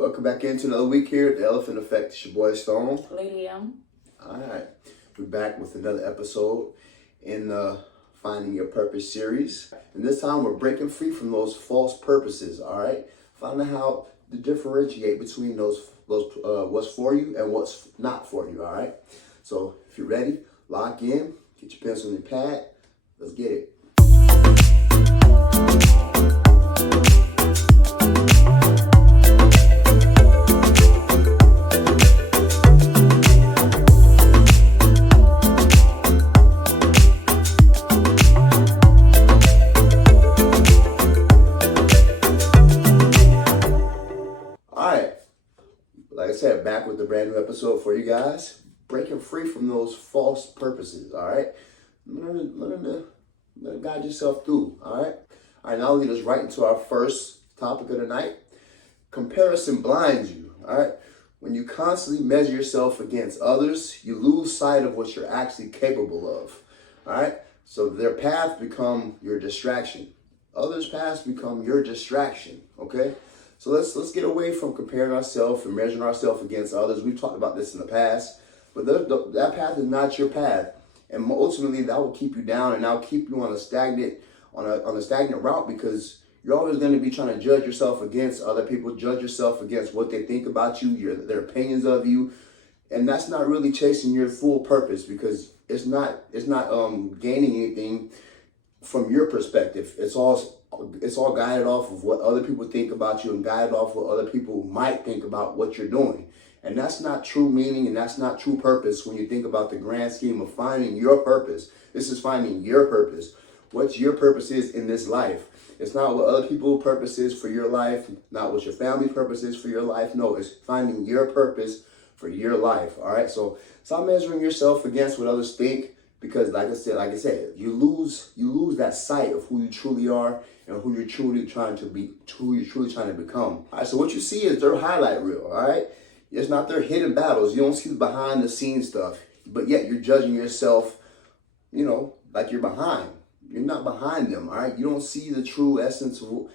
Welcome back into another week here at the Elephant Effect. It's your boy Stone. Lady M. Alright, we're back with another episode in the Finding Your Purpose series. And this time we're breaking free from those false purposes, alright? Finding out how to differentiate between those what's for you and what's not for you, alright? So if you're ready, lock in, get your pencil and your pad, let's get it. Back with a brand new episode for you guys. Breaking free from those false purposes, all right? Learn to guide yourself through, all right? All right, now lead us right into our first topic of the night. Comparison blinds you, all right? When you constantly measure yourself against others, you lose sight of what you're actually capable of, all right? So their path become your distraction. Others' paths become your distraction, okay? So let's get away from comparing ourselves and measuring ourselves against others. We've talked about this in the past, but that path is not your path, and ultimately that will keep you down and that'll keep you on a stagnant route, because you're always going to be trying to judge yourself against other people, judge yourself against what they think about you, their opinions of you, and that's not really chasing your full purpose, because it's not gaining anything from your perspective. It's all guided off of what other people think about you and guided off what other people might think about what you're doing. And that's not true meaning, and that's not true purpose when you think about the grand scheme of finding your purpose. This is finding your purpose. What your purpose is in this life. It's not what other people's purpose is for your life, not what your family's purpose is for your life. No, it's finding your purpose for your life. All right, so stop measuring yourself against what others think, because like I said, you lose that sight of who you truly are and who you're truly trying to be, who you're truly trying to become. All right, so what you see is their highlight reel, all right? It's not their hidden battles. You don't see the behind the scenes stuff, but yet you're judging yourself, like you're behind. You're not behind them, all right? You don't see the true essence of,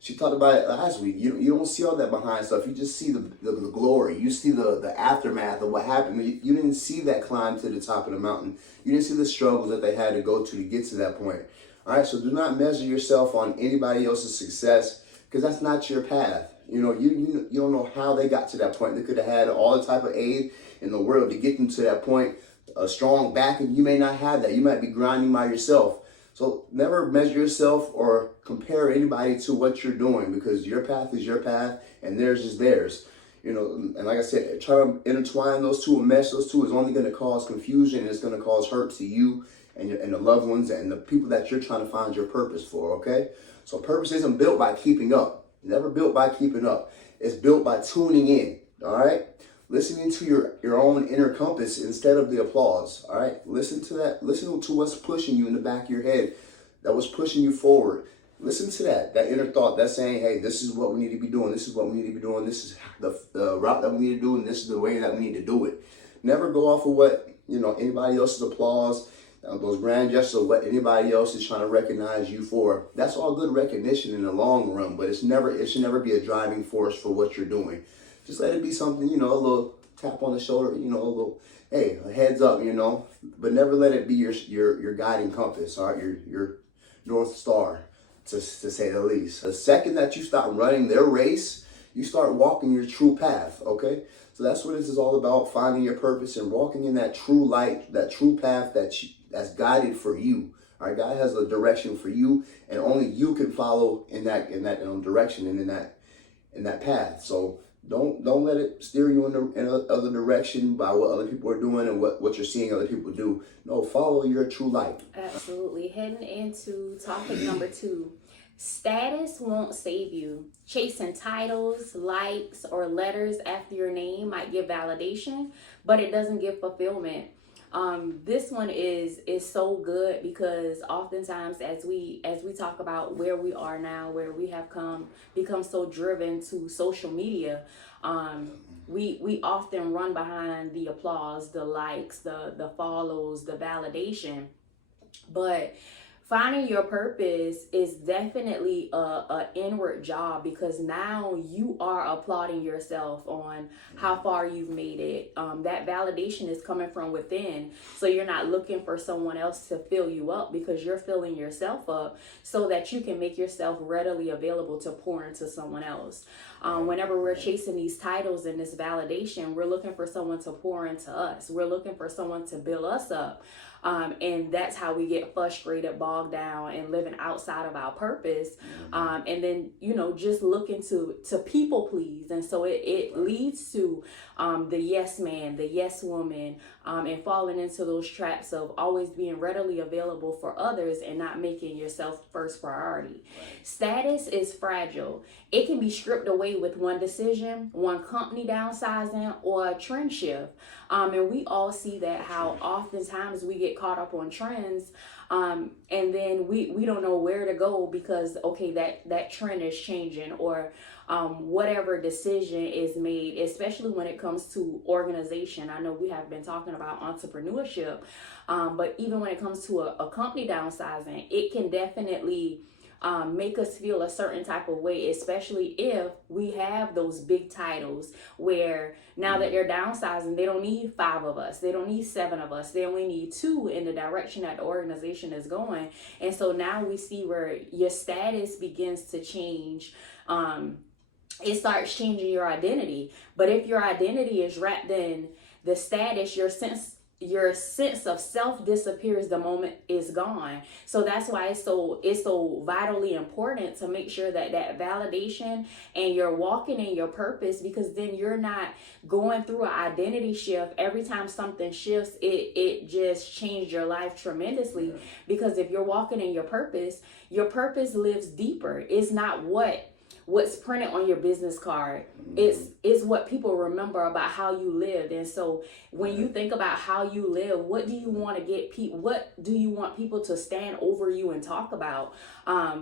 she talked about it last week. You don't see all that behind stuff. You just see the glory. You see the aftermath of what happened. You didn't see that climb to the top of the mountain. You didn't see the struggles that they had to go to get to that point. All right, so do not measure yourself on anybody else's success, because that's not your path. You don't know how they got to that point. They could have had all the type of aid in the world to get them to that point, a strong backing. You may not have that. You might be grinding by yourself. So never measure yourself or compare anybody to what you're doing, because your path is your path and theirs is theirs. And like I said, try to intertwine those two and mesh those two is only going to cause confusion, and it's going to cause hurt to you and the loved ones and the people that you're trying to find your purpose for, okay? So purpose isn't built by keeping up. Never built by keeping up. It's built by tuning in, all right? Listening to your own inner compass instead of the applause, all right? Listen to that. Listen to what's pushing you in the back of your head, that was pushing you forward. Listen to that inner thought that's saying, hey, this is what we need to be doing. This is what we need to be doing. This is the route that we need to do, and this is the way that we need to do it. Never go off of what, anybody else's applause, those grand gestures of what anybody else is trying to recognize you for. That's all good recognition in the long run, but it should never be a driving force for what you're doing. Just let it be something, a little tap on the shoulder, a little, hey, a heads up, but never let it be your guiding compass, all right, your North Star, to say the least. The second that you start running their race, you start walking your true path, okay? So that's what this is all about, finding your purpose and walking in that true light, that true path that's guided for you. All right, God has a direction for you, and only you can follow in that direction and in that path. So don't let it steer you in other direction by what other people are doing and what you're seeing other people do. No, follow your true light. Absolutely. Heading into topic number 2. Status won't save you. Chasing titles, likes, or letters after your name might give validation, but it doesn't give fulfillment. This one is so good, because oftentimes as we talk about where we are now, where we have become so driven to social media, we often run behind the applause, the likes, the follows, the validation. But Finding your purpose is definitely a inward job, because now you are applauding yourself on how far you've made it. That validation is coming from within, so you're not looking for someone else to fill you up, because you're filling yourself up so that you can make yourself readily available to pour into someone else. Whenever we're chasing these titles and this validation, we're looking for someone to pour into us. We're looking for someone to build us up. And that's how we get frustrated, bogged down, and living outside of our purpose. And then, just looking to people please. And so it leads to the yes man, the yes woman, and falling into those traps of always being readily available for others and not making yourself first priority. Status is fragile. It can be stripped away with one decision, one company downsizing, or a trend shift. And we all see that, how oftentimes we get caught up on trends, and then we don't know where to go, because okay, that trend is changing, or whatever decision is made, especially when it comes to organization. I know we have been talking about entrepreneurship, but even when it comes to a company downsizing, it can definitely make us feel a certain type of way, especially if we have those big titles where now that they're downsizing, they don't need 5 of us, they don't need 7 of us, they only need 2 in the direction that the organization is going. And so now we see where your status begins to change. It starts changing your identity. But if your identity is wrapped in the status, your sense of self disappears the moment it's gone. So that's why it's so vitally important to make sure that validation, and you're walking in your purpose, because then you're not going through an identity shift. Every time something shifts, it just changed your life tremendously. Because if you're walking in your purpose lives deeper. It's not what's printed on your business card. It's what people remember about how you lived. And so when you think about how you live, what do you want to get people, what do you want people to stand over you and talk about?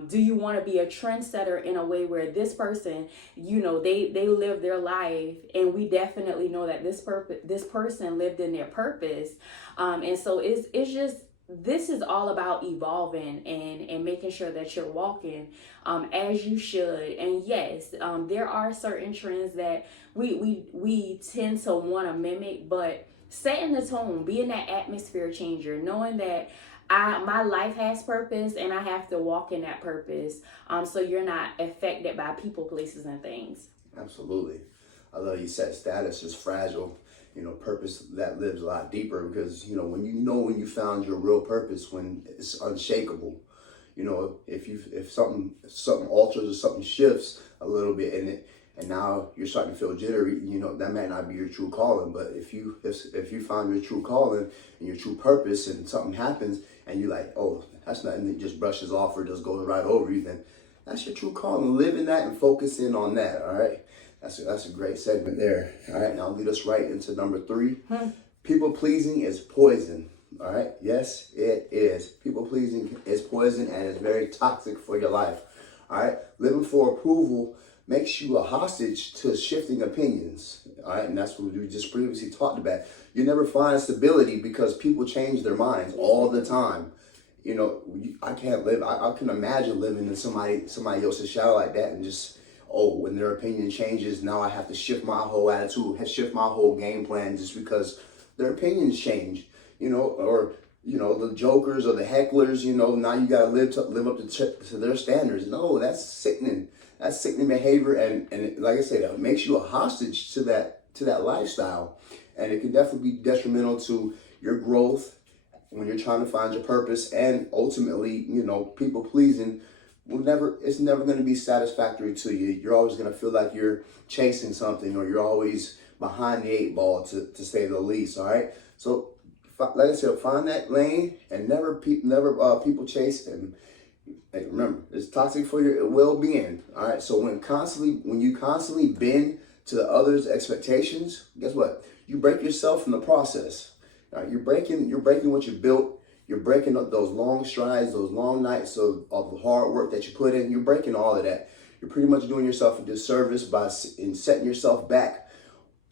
Do you want to be a trendsetter in a way where this person, they live their life, and we definitely know that this person lived in their purpose. And so it's just, this is all about evolving and making sure that you're walking as you should. And yes, there are certain trends that we tend to want to mimic, but setting the tone, being that atmosphere changer, knowing that my life has purpose and I have to walk in that purpose, so you're not affected by people, places, and things. Absolutely. I love you said status is fragile. Purpose that lives a lot deeper, because when you found your real purpose, when it's unshakable. If something alters or something shifts a little bit and now you're starting to feel jittery, that might not be your true calling. But if you find your true calling and your true purpose, and something happens and you're like, oh, that's nothing, that just brushes off or just goes right over you, then that's your true calling. Live in that and focus in on that. All right. That's a great segment there. All right, now lead us right into number 3. People pleasing is poison. All right, yes, it is. People pleasing is poison, and it's very toxic for your life. All right, living for approval makes you a hostage to shifting opinions. All right, and that's what we just previously talked about. You never find stability because people change their minds all the time. I can't live. I can imagine living in somebody else's shadow like that, and just, when their opinion changes, now I have to shift my whole attitude, shift my whole game plan just because their opinions change, or, the jokers or the hecklers, now you got to live up to their standards. No, that's sickening. That's sickening behavior. And like I said, it makes you a hostage to that lifestyle. And it can definitely be detrimental to your growth when you're trying to find your purpose. And ultimately, people pleasing it's never going to be satisfactory to you. You're always going to feel like you're chasing something, or you're always behind the 8 ball, to say the least. All right. So, like I said, find that lane and never people chase. And remember, it's toxic for your well-being. All right. So when you constantly bend to the others' expectations, guess what? You break yourself in the process. All right. You're breaking what you built. You're breaking up those long strides, those long nights of hard work that you put in. You're breaking all of that. You're pretty much doing yourself a disservice in setting yourself back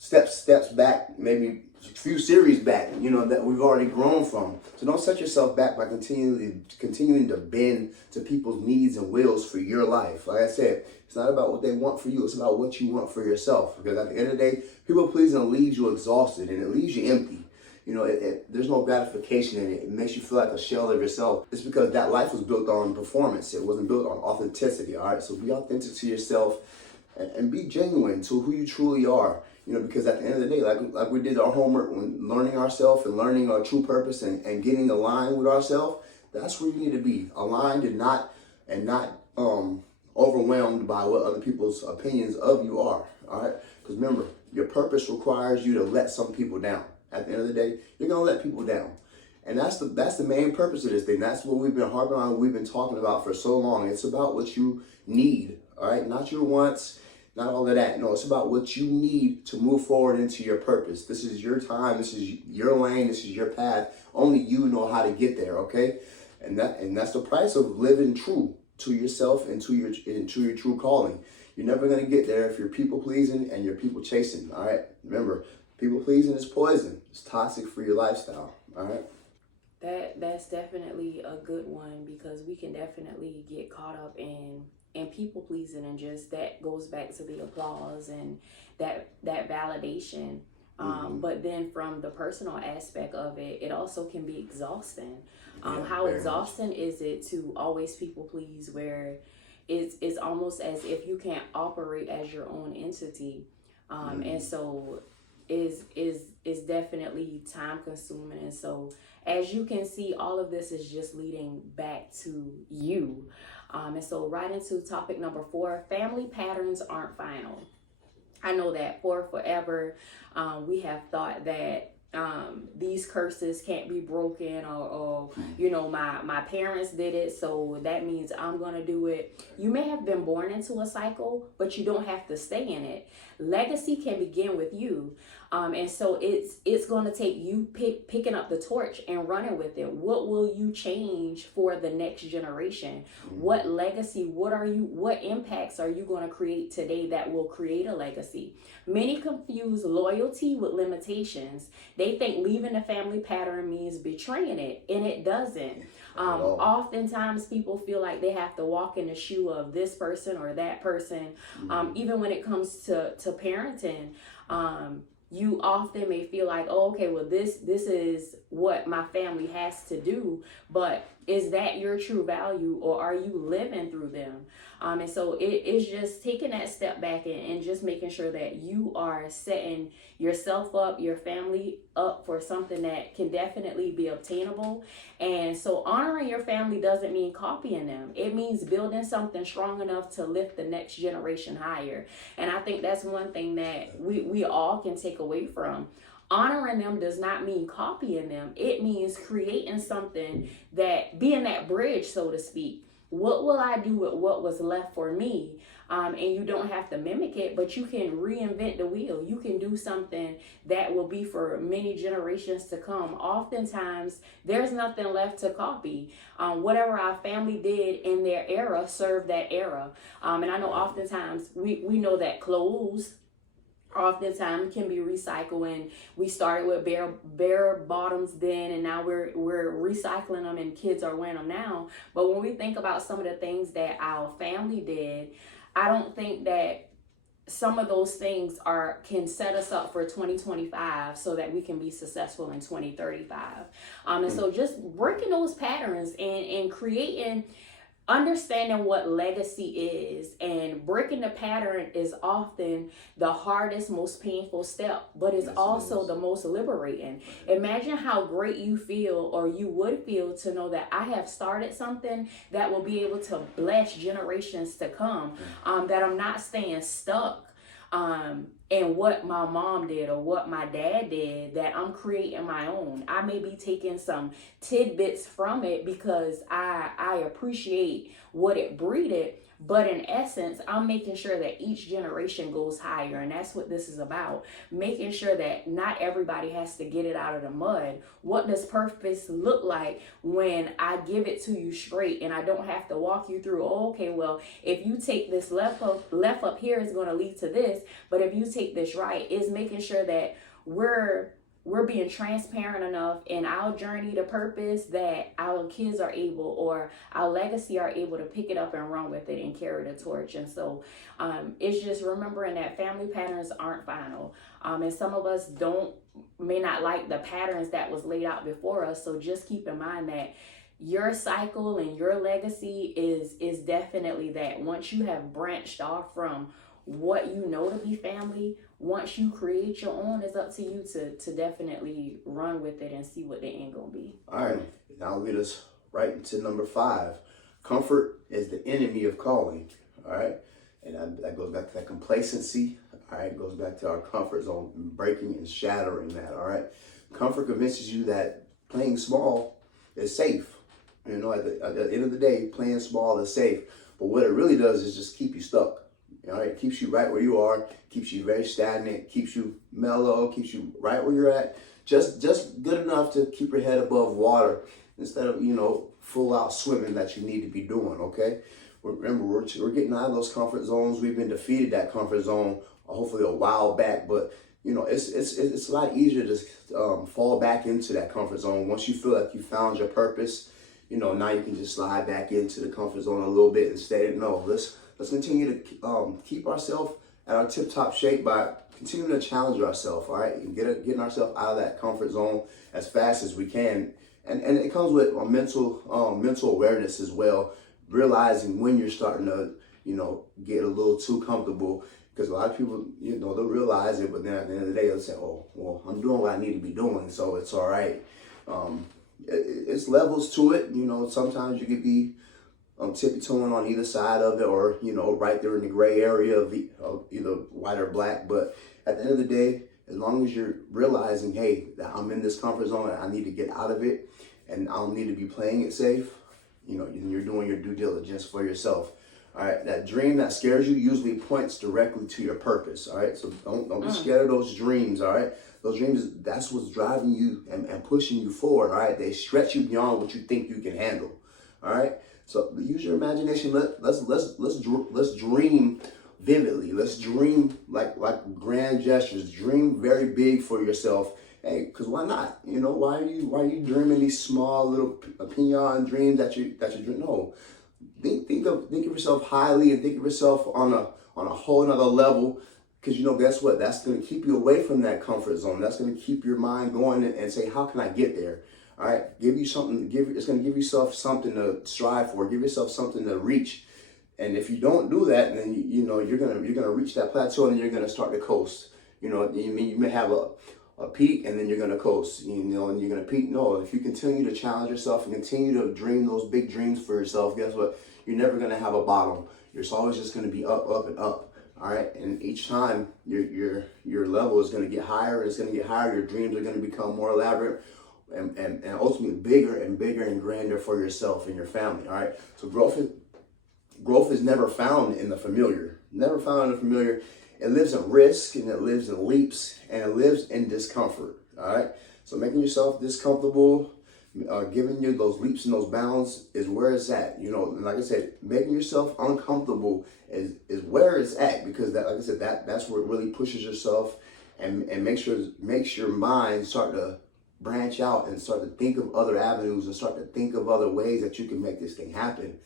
steps back, maybe a few series back, that we've already grown from. So don't set yourself back by continuing to bend to people's needs and wills for your life. Like I said, it's not about what they want for you, it's about what you want for yourself. Because at the end of the day, people pleasing leaves you exhausted and it leaves you empty. There's no gratification in it. It makes you feel like a shell of yourself. It's because that life was built on performance. It wasn't built on authenticity, all right? So be authentic to yourself and be genuine to who you truly are. Because at the end of the day, like we did our homework when learning ourselves and learning our true purpose and getting aligned with ourselves, that's where you need to be. Aligned and not overwhelmed by what other people's opinions of you are, all right? Because remember, your purpose requires you to let some people down. At the end of the day, you're going to let people down. And that's the main purpose of this thing. That's what we've been harping on, we've been talking about for so long. It's about what you need, all right? Not your wants, not all of that. No, it's about what you need to move forward into your purpose. This is your time. This is your lane. This is your path. Only you know how to get there, okay? And that's the price of living true to yourself and to your true calling. You're never going to get there if you're people pleasing and you're people chasing, all right? Remember, people pleasing is poison. It's toxic for your lifestyle, all right? That's definitely a good one, because we can definitely get caught up in people pleasing, and just that goes back to the applause and that validation. But then from the personal aspect of it, it also can be exhausting. How exhausting is it to always people please, where it's almost as if you can't operate as your own entity, and so is definitely time consuming. And so as you can see, all of this is just leading back to you. And so right into topic number 4, family patterns aren't final. I know that for forever, we have thought that these curses can't be broken, or my parents did it, so that means I'm gonna do it. You may have been born into a cycle, but you don't have to stay in it. Legacy can begin with you. And so it's going to take you picking up the torch and running with it. What will you change for the next generation? What legacy, what impacts are you going to create today that will create a legacy? Many confuse loyalty with limitations. They think leaving a family pattern means betraying it, and it doesn't. Oftentimes people feel like they have to walk in the shoe of this person or that person. Even when it comes to parenting, you often may feel like, oh, okay, well, this is what my family has to do, but is that your true value, or are you living through them? And so it's just taking that step back and just making sure that you are setting yourself up, your family up for something that can definitely be obtainable. And so honoring your family doesn't mean copying them. It means building something strong enough to lift the next generation higher. And I think that's one thing that we all can take away from. Honoring them does not mean copying them. It means creating something, that being that bridge, so to speak. What will I do with what was left for me? And you don't have to mimic it, but you can reinvent the wheel. You can do something that will be for many generations to come. Oftentimes, there's nothing left to copy. Whatever our family did in their era served that era. And I know oftentimes we know that clothes oftentimes can be recycled, and we started with bare bottoms then, and now we're recycling them and kids are wearing them now. But when we think about some of the things that our family did, I don't think that some of those things can set us up for 2025 so that we can be successful in 2035. And so just breaking those patterns and creating, understanding what legacy is, and breaking the pattern is often the hardest, most painful step, but it's also the most liberating. Imagine how great you feel, or you would feel, to know that I have started something that will be able to bless generations to come, that I'm not staying stuck and what my mom did or what my dad did, that I'm creating my own. I may be taking some tidbits from it because I appreciate what it breeded, but in essence, I'm making sure that each generation goes higher. And that's what this is about. Making sure that not everybody has to get it out of the mud. What does purpose look like when I give it to you straight and I don't have to walk you through, oh, okay, well, if you take this left up here, it's going to lead to this. But if you take take this right, is making sure that we're being transparent enough in our journey to purpose that our kids are able, or our legacy are able to pick it up and run with it and carry the torch. And so it's just remembering that family patterns aren't final. And some of us may not like the patterns that was laid out before us. So just keep in mind that your cycle and your legacy is definitely that. Once you have branched off from what you know to be family, once you create your own, it's up to you to definitely run with it and see what the end gonna be. All right, now lead us right into number 5. Comfort is the enemy of calling. All right, and that goes back to that complacency. All right, it goes back to our comfort zone, breaking and shattering that. All right, comfort convinces you that playing small is safe. You know, at the end of the day, playing small is safe. But what it really does is just keep you stuck. All right, it keeps you right where you are, keeps you very stagnant, keeps you mellow, keeps you right where you're at. Just good enough to keep your head above water instead of, full out swimming that you need to be doing, okay? Remember, we're getting out of those comfort zones. We've been defeated that comfort zone hopefully a while back, but it's a lot easier to fall back into that comfort zone once you feel like you found your purpose. Now you can just slide back into the comfort zone a little bit and stay. No, let's continue to keep ourselves at our tip-top shape by continuing to challenge ourselves, all right, and getting ourselves out of that comfort zone as fast as we can. And it comes with a mental awareness as well, realizing when you're starting to, get a little too comfortable. Because a lot of people, they'll realize it, but then at the end of the day, they'll say, oh, well, I'm doing what I need to be doing, so it's all right. It's levels to it. Sometimes you could be tippy-toeing on either side of it, or, right there in the gray area of either white or black. But at the end of the day, as long as you're realizing, hey, that I'm in this comfort zone and I need to get out of it and I don't need to be playing it safe, you're doing your due diligence for yourself. All right, that dream that scares you usually points directly to your purpose. All right, so don't be scared of those dreams. All right, those dreams, that's what's driving you and pushing you forward. All right, they stretch you beyond what you think you can handle. All right, so use your imagination. Let's dream vividly. Let's dream like grand gestures. Dream very big for yourself. Hey, because why not? Why are you dreaming these small little opinion dreams that you dream? No. Think of yourself highly and think of yourself on a whole nother level, because guess what? That's going to keep you away from that comfort zone. That's going to keep your mind going and say, how can I get there? All right, give you something. It's going to give yourself something to strive for. Give yourself something to reach. And if you don't do that, then you're gonna reach that plateau and you're gonna start to coast. You may have a peak and then you're gonna coast. And you're gonna peak. No, if you continue to challenge yourself and continue to dream those big dreams for yourself, guess what? You're never gonna have a bottom. You're always just gonna be up, up, and up. All right, and each time your level is gonna get higher, and it's gonna get higher. Your dreams are gonna become more elaborate, and ultimately bigger and bigger and grander for yourself and your family. All right, so growth is never found in the familiar. Never found in the familiar. It lives in risk, and it lives in leaps, and it lives in discomfort. All right, so making yourself discomfortable, giving you those leaps and those bounds is where it's at. Like I said, making yourself uncomfortable is where it's at, because that, like I said, that's where it really pushes yourself and makes your mind start to branch out and start to think of other avenues and start to think of other ways that you can make this thing happen.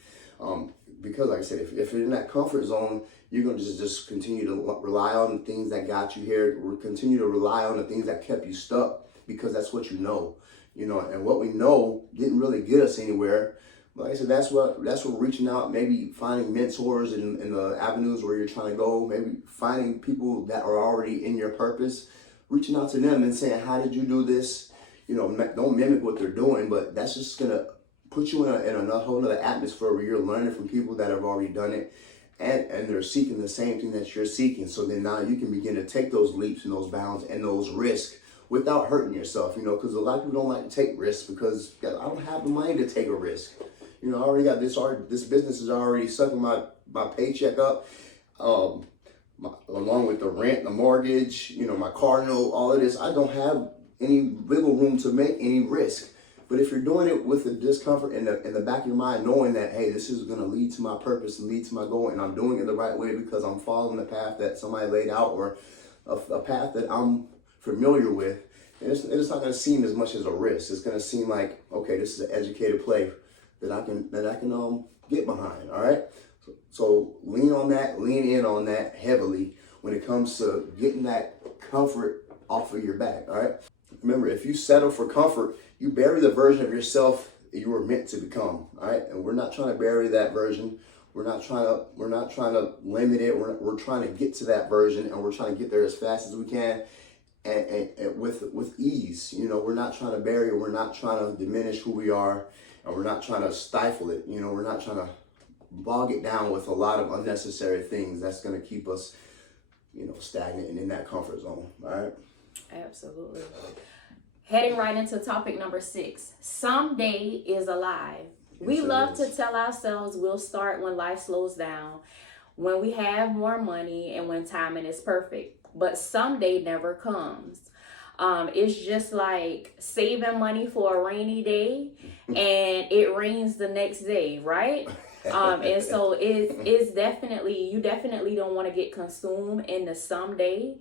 Because like I said, if you're in that comfort zone, you're going to just continue to rely on the things that got you here, continue to rely on the things that kept you stuck, because that's what you know. And what we know didn't really get us anywhere. Like I said, that's what reaching out, maybe finding mentors in the avenues where you're trying to go, maybe finding people that are already in your purpose, reaching out to them and saying, how did you do this? Don't mimic what they're doing, but that's just going to put you in a whole other atmosphere where you're learning from people that have already done it, and they're seeking the same thing that you're seeking. So then now you can begin to take those leaps and those bounds and those risks without hurting yourself, because a lot of people don't like to take risks because I don't have the money to take a risk. I already got this business is already sucking my paycheck up, along with the rent, the mortgage, my car note, all of this. I don't have any wiggle room to make any risk. But if you're doing it with the discomfort in the back of your mind, knowing that, hey, this is going to lead to my purpose and lead to my goal, and I'm doing it the right way because I'm following the path that somebody laid out, or a path that I'm familiar with, and it's not going to seem as much as a risk. It's going to seem like, okay, this is an educated play that I can get behind. All right. So lean in on that heavily when it comes to getting that comfort off of your back. All right. Remember, if you settle for comfort, you bury the version of yourself you were meant to become. All right. And we're not trying to bury that version. We're not trying to limit it. We're trying to get to that version, and we're trying to get there as fast as we can, and with ease. You know, we're not trying to bury it. We're not trying to diminish who we are, and we're not trying to stifle it. You know, we're not trying to bog it down with a lot of unnecessary things that's going to keep us, stagnant and in that comfort zone. All right. Absolutely. Heading right into topic number 6. Someday is a lie. We love to tell ourselves we'll start when life slows down, when we have more money, and when timing is perfect. But someday never comes. It's just like saving money for a rainy day and it rains the next day, right? And so it's definitely, you definitely don't want to get consumed in the someday.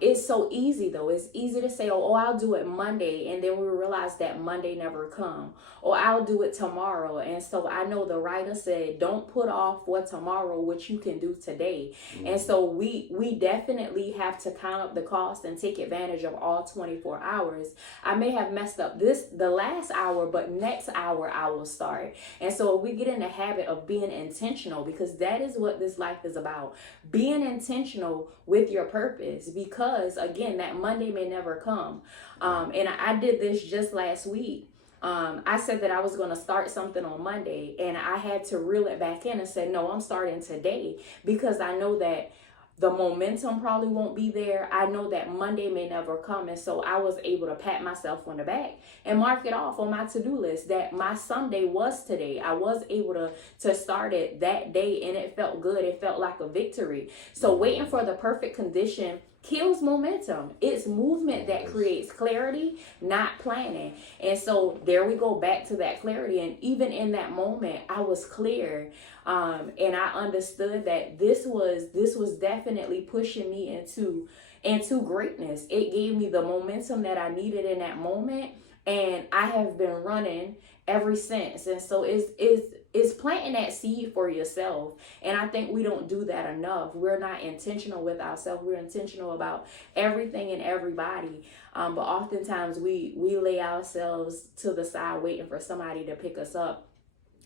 It's so easy though. It's easy to say, oh, I'll do it Monday. And then we realize that Monday never come. Or I'll do it tomorrow. And so I know the writer said, don't put off for tomorrow what you can do today. Mm-hmm. And so we definitely have to count up the cost and take advantage of all 24 hours. I may have messed up the last hour, but next hour I will start. And so if we get in the habit of being intentional, because that is what this life is about, being intentional with your purpose, because again, that Monday may never come. And I did this just last week. I said that I was going to start something on Monday, and I had to reel it back in and say, no, I'm starting today, because I know that the momentum probably won't be there. I know that Monday may never come. And so I was able to pat myself on the back and mark it off on my to-do list that my Sunday was today. I was able to start it that day, and it felt good. It felt like a victory. So waiting for the perfect condition kills momentum. It's movement that creates clarity, not planning. And so there we go back to that clarity. And even in that moment, I was clear. And I understood that this was definitely pushing me into greatness. It gave me the momentum that I needed in that moment. And I have been running ever since. And so it's planting that seed for yourself. And I think we don't do that enough. We're not intentional with ourselves. We're intentional about everything and everybody. But oftentimes we lay ourselves to the side waiting for somebody to pick us up.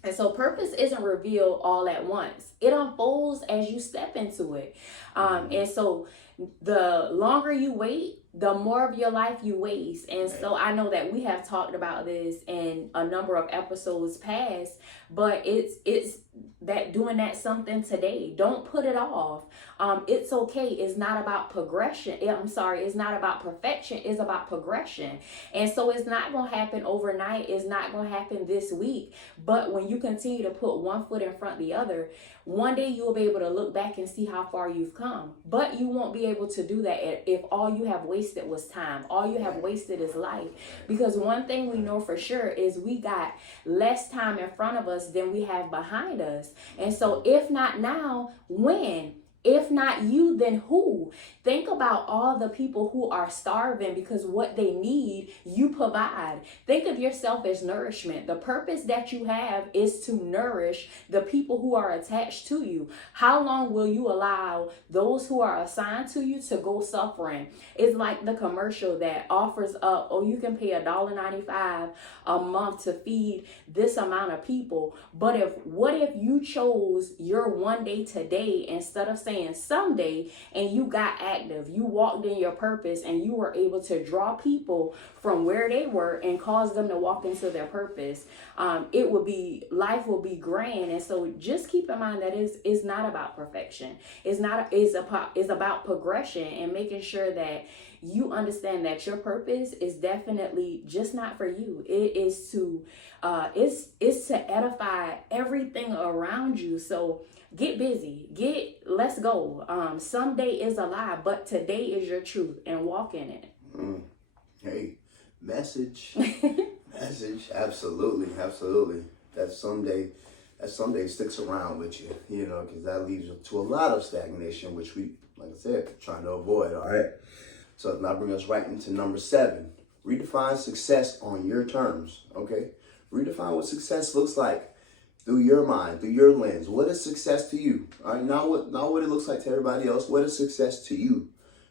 And so purpose isn't revealed all at once. It unfolds as you step into it. And so the longer you wait, the more of your life you waste. And so I know that we have talked about this in a number of episodes past, but it's that doing that something today. Don't put it off. It's okay. It's not about progression. It's not about perfection. It's about progression. And so it's not going to happen overnight. It's not going to happen this week. But when you continue to put one foot in front of the other, one day you'll be able to look back and see how far you've come. But you won't be able to do that if all you have wasted was time. All you have wasted is life. Because one thing we know for sure is we got less time in front of us than we have behind us. And so if not now, when? If not you, then who? Think about all the people who are starving because what they need, you provide. Think of yourself as nourishment. The purpose that you have is to nourish the people who are attached to you. How long will you allow those who are assigned to you to go suffering? It's like the commercial that offers up, oh, you can pay $1.95 a month to feed this amount of people. But what if you chose your one day today instead of saying someday, and you got active, you walked in your purpose, and you were able to draw people from where they were and cause them to walk into their purpose? Life will be grand. And so just keep in mind that it's not about perfection. It's about progression and making sure that you understand that your purpose is definitely just not for you. It is to edify everything around you. So get busy. Let's go. Someday is a lie, but today is your truth, and walk in it. Hey, message. Message. Absolutely. That someday sticks around with you, because that leads to a lot of stagnation, which we like I said, trying to avoid, all right? So now bring us right into number 7. Redefine success on your terms, okay? Redefine what success looks like through your mind, through your lens. What is success to you? All right, not what it looks like to everybody else. What is success to you?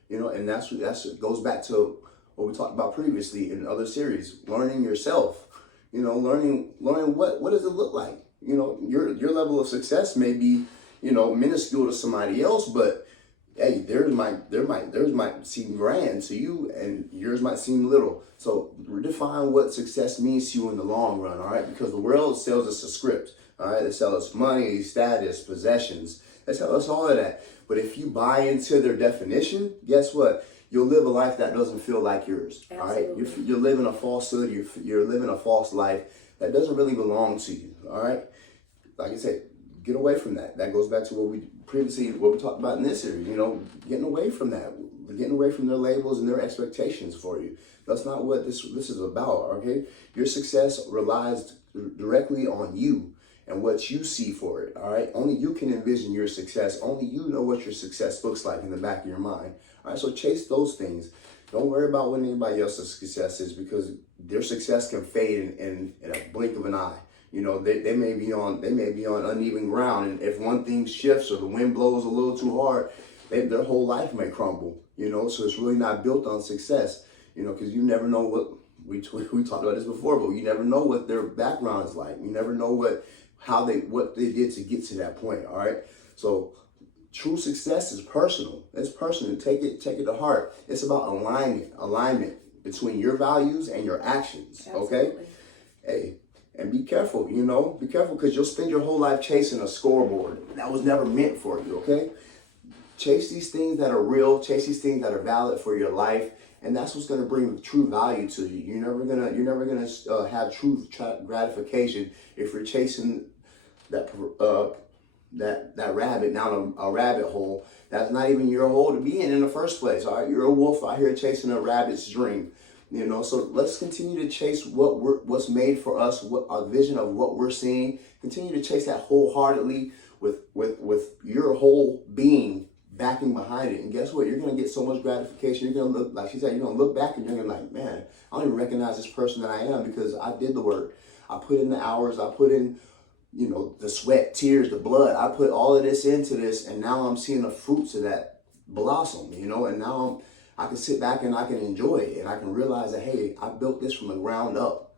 You know, and that's what goes back to what we talked about previously in other series. Learning yourself. You know, learning what does it look like? You know, your level of success may be, you know, minuscule to somebody else, but hey, theirs might seem grand to you, and yours might seem little. So redefine what success means to you in the long run, all right? Because the world sells us a script, all right? They sell us money, status, possessions. They sell us all of that. But if you buy into their definition, guess what? You'll live a life that doesn't feel like yours, Absolutely. all right? You're living a falsehood. You're living a false life that doesn't really belong to you, all right? Like I said, get away from that. That goes back to what we talked about in this series, you know, getting away from that, getting away from their labels and their expectations for you. That's not what this is about, okay? Your success relies directly on you and what you see for it, all right? Only you can envision your success. Only you know what your success looks like in the back of your mind, all right? So chase those things. Don't worry about what anybody else's success is, because their success can fade in a blink of an eye. You know, they may be on uneven ground, and if one thing shifts or the wind blows a little too hard, their whole life may crumble. You know, so it's really not built on success. You know, because you never know what we talked about this before, but you never know what their background is like. You never know what they did to get to that point. All right, so true success is personal. It's personal. Take it to heart. It's about alignment between your values and your actions. Absolutely. Okay, hey. And be careful, you know, because you'll spend your whole life chasing a scoreboard that was never meant for you, okay? Chase these things that are real, chase these things that are valid for your life, and that's what's going to bring true value to you. You're never gonna have true gratification if you're chasing that rabbit down a rabbit hole that's not even your hole to be in the first place. All right, you're a wolf out here chasing a rabbit's dream. You know, so let's continue to chase what's made for us, what our vision of what we're seeing. Continue to chase that wholeheartedly with your whole being backing behind it. And guess what? You're gonna get so much gratification. You're gonna look, like she said, you're gonna look back and you're gonna be like, man, I don't even recognize this person that I am, because I did the work. I put in the hours. I put in, you know, the sweat, tears, the blood. I put all of this into this, and now I'm seeing the fruits of that blossom. You know, and now I can sit back and I can enjoy it, and I can realize that, hey, I built this from the ground up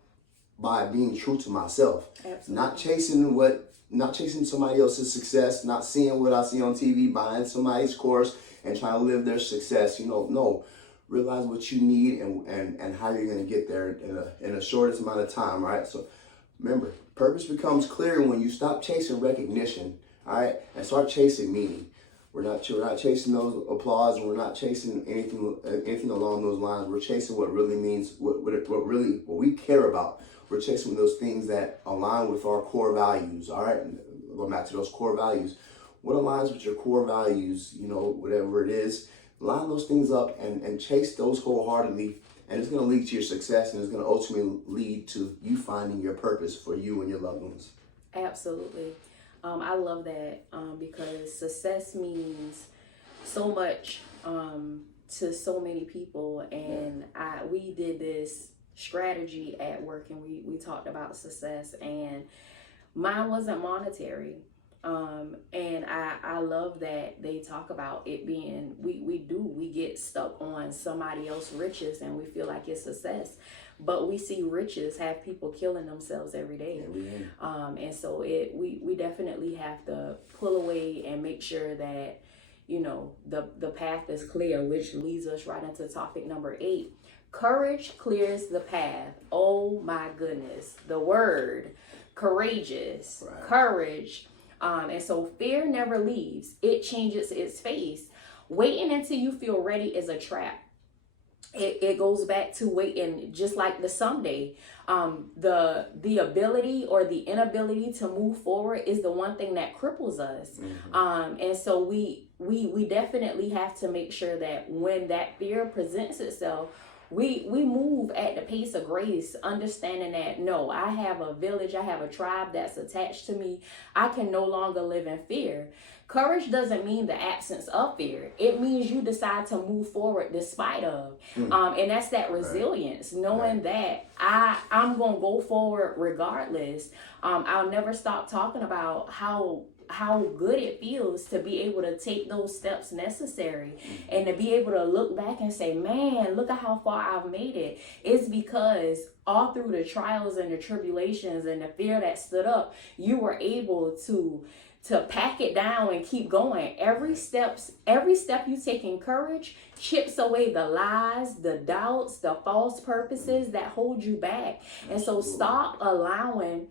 by being true to myself. Absolutely. Not chasing somebody else's success, not seeing what I see on TV, buying somebody's course and trying to live their success. You know, no, realize what you need and how you're going to get there in a shortest amount of time, right? So remember, purpose becomes clear when you stop chasing recognition, all right, and start chasing meaning. We're not chasing those applause, and we're not chasing anything along those lines. We're chasing what really means, what we care about. We're chasing those things that align with our core values. All right, going back to those core values. What aligns with your core values? You know, whatever it is, line those things up and chase those wholeheartedly. And it's going to lead to your success, and it's going to ultimately lead to you finding your purpose for you and your loved ones. Absolutely. I love that because success means so much to so many people. And we did this strategy at work, and we talked about success, and mine wasn't monetary. And I love that they talk about it being, we get stuck on somebody else's riches and we feel like it's success, but we see riches have people killing themselves every day. And so we definitely have to pull away and make sure that, you know, the path is clear, which leads us right into topic number 8. Courage clears the path. Oh my goodness. The word courageous, right. Courage. And so fear never leaves. It changes its face. Waiting until you feel ready is a trap. It goes back to waiting, just like the someday. The ability or the inability to move forward is the one thing that cripples us. Mm-hmm. And so we definitely have to make sure that when that fear presents itself, We move at the pace of grace, understanding that no, I have a village, I have a tribe that's attached to me. I can no longer live in fear. Courage doesn't mean the absence of fear. It means you decide to move forward despite of. And that's that resilience, knowing that I'm going to go forward regardless. I'll never stop talking about how good it feels to be able to take those steps necessary and to be able to look back and say, man, look at how far I've made it. It's because all through the trials and the tribulations and the fear that stood up, you were able to pack it down and keep going. Every step you take in courage chips away the lies, the doubts, the false purposes that hold you back. And so stop allowing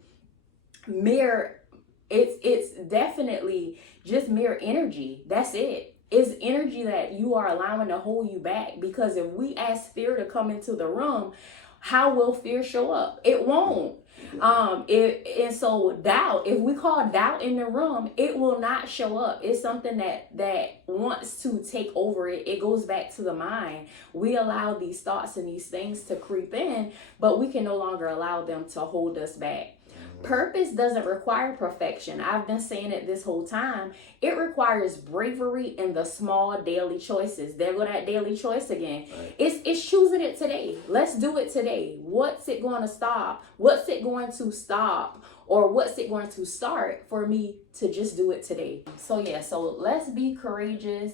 it's definitely just mere energy. That's it. It's energy that you are allowing to hold you back, because if we ask fear to come into the room, how will fear show up? It won't. And so doubt, if we call doubt in the room, it will not show up. It's something that wants to take over it. It goes back to the mind. We allow these thoughts and these things to creep in, but we can no longer allow them to hold us back. Purpose doesn't require perfection. I've been saying it this whole time. It requires bravery in the small daily choices. There go that daily choice again. Right. It's choosing it today. Let's do it today. What's it going to stop? What's it going to stop? Or what's it going to start for me to just do it today? So let's be courageous.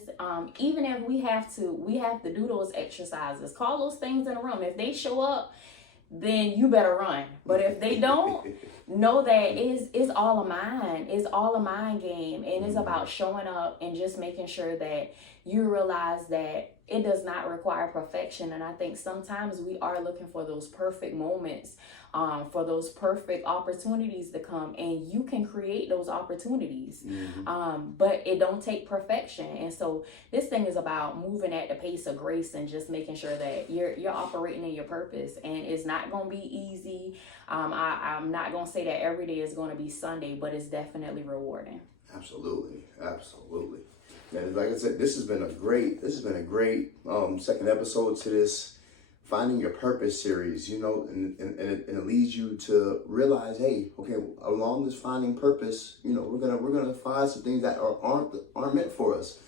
Even if we have to do those exercises. Call those things in a room. If they show up, then you better run. But if they don't, know that it's all a mind. It's all a mind game. And it's about showing up and just making sure that you realize that it does not require perfection. And I think sometimes we are looking for those perfect moments, for those perfect opportunities to come, and you can create those opportunities. But it don't take perfection. And so this thing is about moving at the pace of grace and just making sure that you're operating in your purpose. And it's not going to be easy. I'm not going to say that every day is going to be Sunday, but it's definitely rewarding. Absolutely. And like I said, this has been a great second episode to this Finding Your Purpose series, and it leads you to realize, hey, okay, along this finding purpose, we're gonna find some things that aren't meant for us.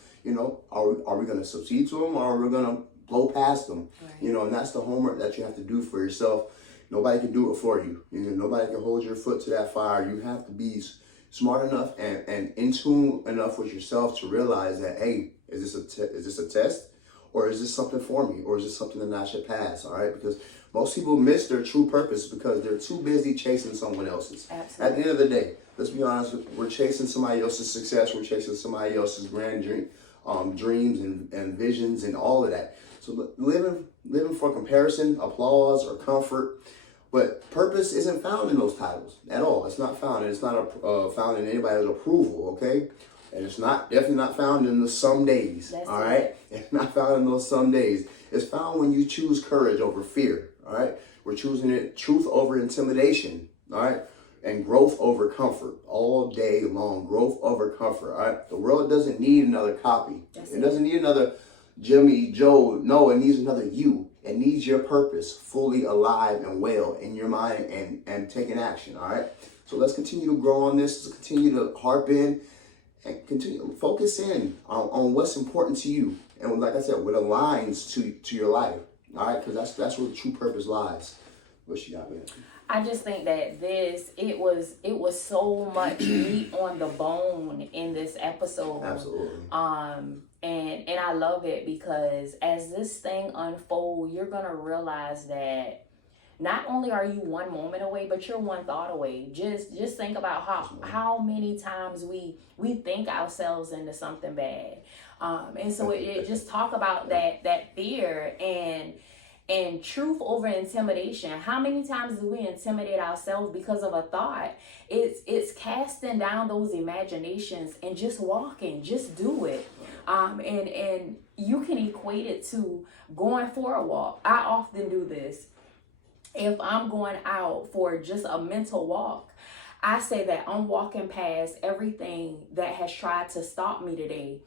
Are we gonna succeed to them, or are we gonna blow past them? Right. And that's the homework that you have to do for yourself. Nobody can do it for you. Nobody can hold your foot to that fire. You have to be smart enough and in tune enough with yourself to realize that, hey, is this a test, or is this something for me, or is this something that I should pass? All right, because most people miss their true purpose because they're too busy chasing someone else's. Absolutely. At the end of the day, let's be honest, we're chasing somebody else's success, we're chasing somebody else's grand dreams and visions and all of that. So living for comparison, applause, or comfort. But purpose isn't found in those titles at all. It's not found, and it's not found in anybody's approval, okay? And it's definitely not found in the some days, all right? It's not found in those some days. It's found when you choose courage over fear, all right? We're choosing it, truth over intimidation, all right? And growth over comfort all day long, growth over comfort, all right? The world doesn't need another copy. It doesn't need another Jimmy, Joe. No, it needs another you. It needs your purpose fully alive and well in your mind and taking action, all right? So let's continue to grow on this. Let's continue to harp in and continue to focus in on what's important to you. And like I said, what aligns to your life, all right? Because that's where the true purpose lies. What you got, man? I just think that it was so much meat on the bone in this episode. Absolutely. And I love it because as this thing unfolds, you're gonna realize that not only are you one moment away, but you're one thought away. Just think about how many times we think ourselves into something bad. And so it just talk about that fear and truth over intimidation. How many times do we intimidate ourselves because of a thought? It's casting down those imaginations and just walking, just do it. And you can equate it to going for a walk. I often do this. If I'm going out for just a mental walk, I say that I'm walking past everything that has tried to stop me today.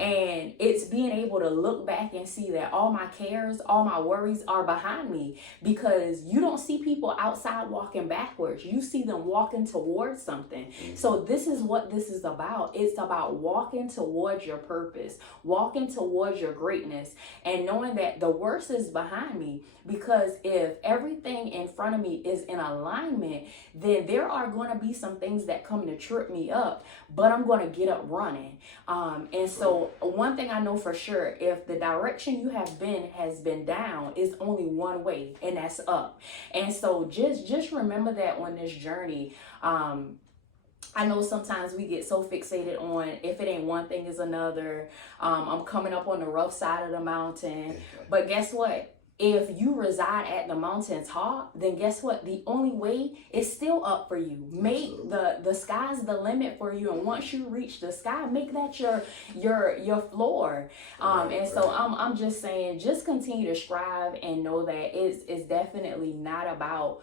And it's being able to look back and see that all my cares, all my worries are behind me, because you don't see people outside walking backwards. You see them walking towards something. So this is what this is about. It's about walking towards your purpose, walking towards your greatness, and knowing that the worst is behind me. Because if everything in front of me is in alignment, then there are going to be some things that come to trip me up, but I'm going to get up running. And so one thing I know for sure, if the direction you have been has been down, it's only one way, and that's up. And so just remember that on this journey. I know sometimes we get so fixated on if it ain't one thing is another. I'm coming up on the rough side of the mountain. But guess what? If you reside at the mountain top, then guess what? The only way is still up for you. Make the sky's the limit for you, and once you reach the sky, make that your floor. So I'm just saying, just continue to strive and know that it's definitely not about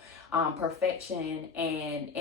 perfection, and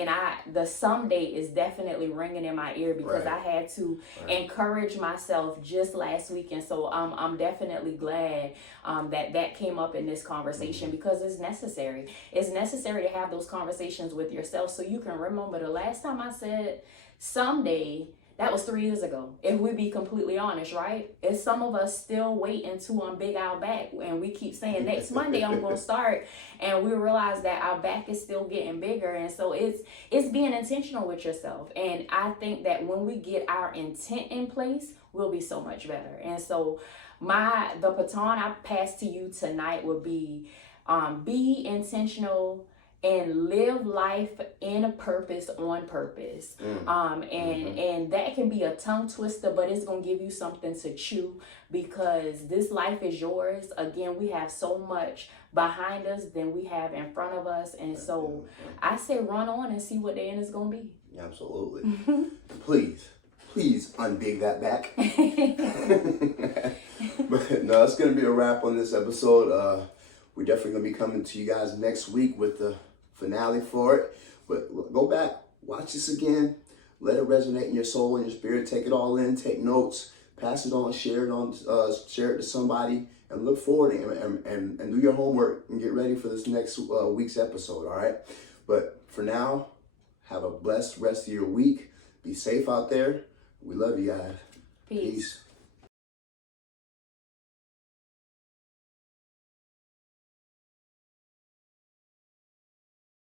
the someday is definitely ringing in my ear, because I had to encourage myself just last week. And so I'm definitely glad that came up in this conversation, because it's necessary. It's necessary to have those conversations with yourself, so you can remember the last time I said someday. That was 3 years ago, if we be completely honest, right? And some of us still waiting to big our back, and we keep saying next Monday I'm going to start, and we realize that our back is still getting bigger. And so it's being intentional with yourself. And I think that when we get our intent in place, we'll be so much better. And so the baton I pass to you tonight would be intentional and live life in a purpose, on purpose. And that can be a tongue twister, but it's going to give you something to chew, because this life is yours. Again, we have so much behind us than we have in front of us. And so I say run on and see what the end is going to be. Absolutely. Please unbig that back. But no, it's going to be a wrap on this episode. We're definitely going to be coming to you guys next week with the finale for it. But go back, watch this again, let it resonate in your soul and your spirit. Take it all in, take notes, pass it on, share it to somebody, and look forward and do your homework and get ready for this next week's episode. All right. But for now, have a blessed rest of your week. Be safe out there. We love you guys. Peace.